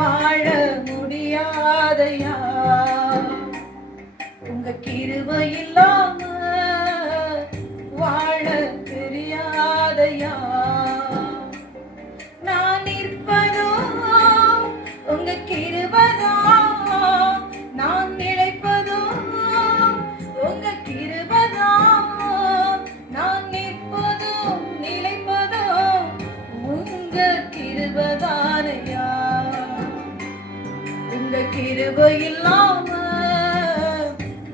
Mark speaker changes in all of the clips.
Speaker 1: வாழ முடியாதையா? உங்க கிருபையில்லாம கிருபையில்லாம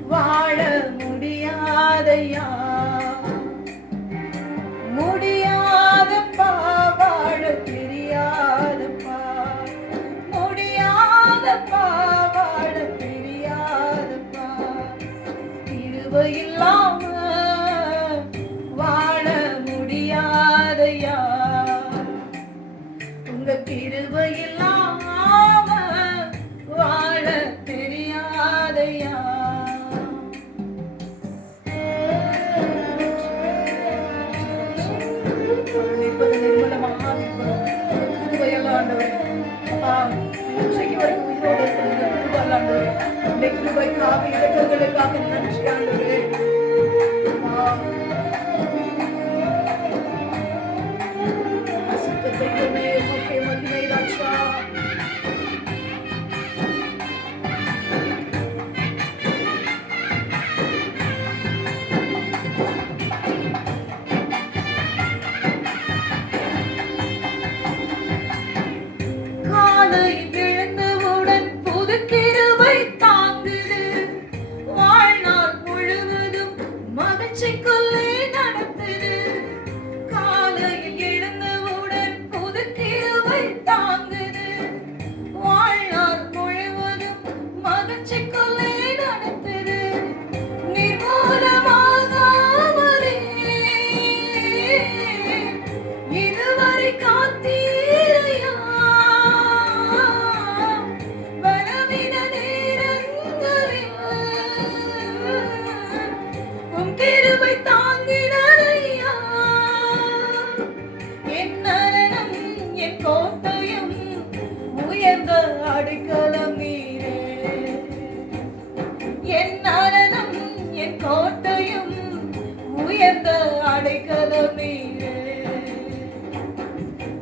Speaker 1: வாழ முடியாதையா? வைக்கும் ஆவிய இடங்களுக்காக நன்றி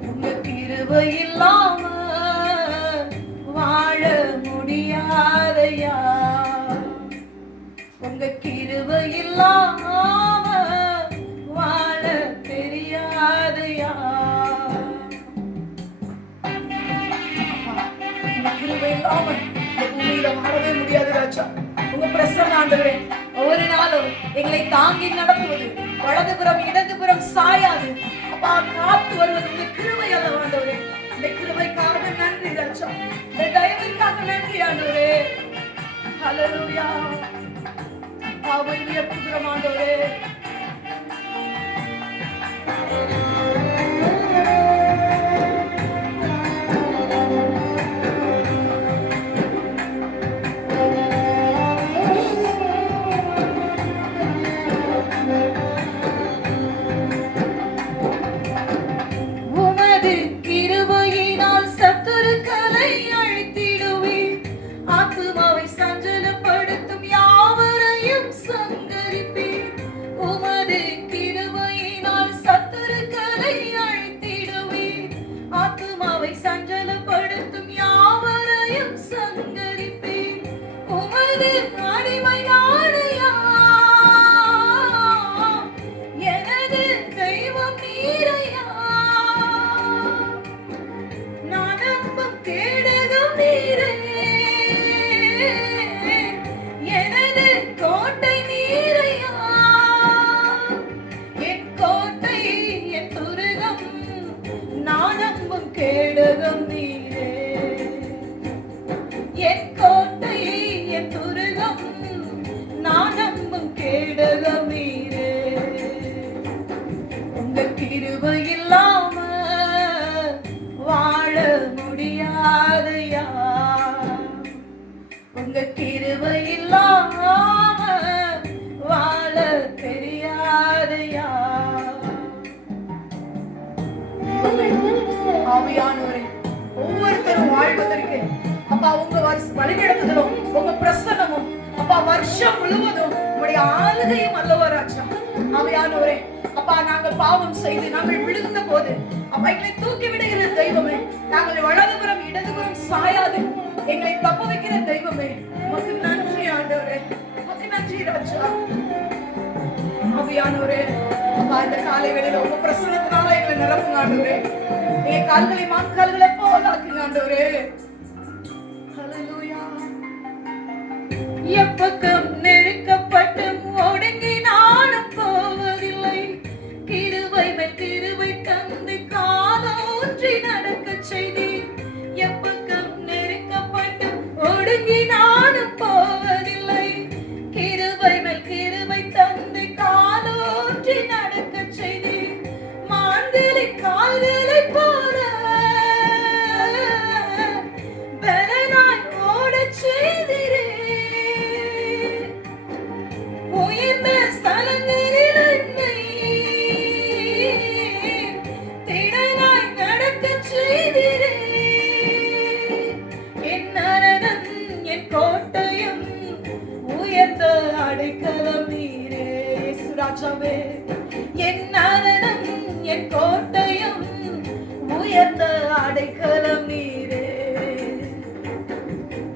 Speaker 1: உங்க திருவை வாழ முடியாதையா? உங்க கிருவை தெரியாதையா? கிருவை ராஜா. உங்க பிரசன்ன ஆண்டவரே ஒவ்வொரு நாளும் எங்களை தாங்கி நடத்துவது வலதுபுறம் இடது சாயாது. அப்பா காத்து வருவது இந்த கிருவை அல்ல ஆண்டவரே. இந்த கிருவைக்காக நன்றி ராஜா இந்த தயவிற்காக நன்றி ஆண்டவரே. ஹலலூயா அவை உயர்த்துகிறோம் ஆண்டவரே. அப்பா உங்க வழிநடத்துதலும் உங்க பிரசனமும் அப்பா வருஷம் முழுவதும் உங்களுடைய ஆளுகையும் அல்லவா ராஜா? அவையானவரே அப்பா நாங்கள் பாவம் செய்து நாங்கள் விழுந்த போது அப்பா எங்களை தூக்கி விடுகிற தெய்வமே நாங்கள் வலதுபுறம் இடதுபுறம் சாயாது எங்களை தப்ப வைக்கிற தெய்வமே உமக்கு நன்றி ஆண்டவரே உமக்கு நன்றி ராஜா. ஆவியானவரே அப்பா இந்த காலை வேளையில உங்க பிரசன்னத்தினால எங்களை நிரப்புங்க ஆண்டவரே. எங்க கால்களை மான் கால்களை போலாக்குங்க ஆண்டவரே. எப்பக்கம் நெருக்கப்பட்ட அரணன், என் கோட்டையும் உயர்ந்த அடைக்கலம் நீரே.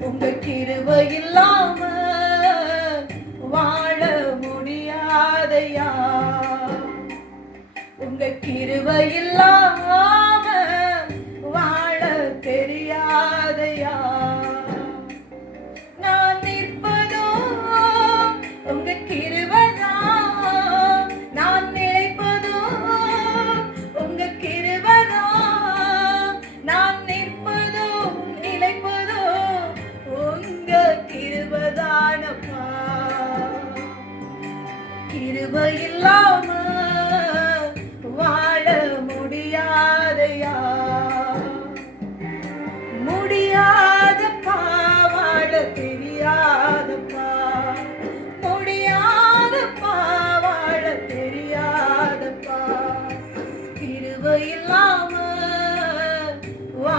Speaker 1: உங்க கிருபை இல்லாம வாழ முடியாதையா? உங்க கிருபை இல்லாம இல்லாம வா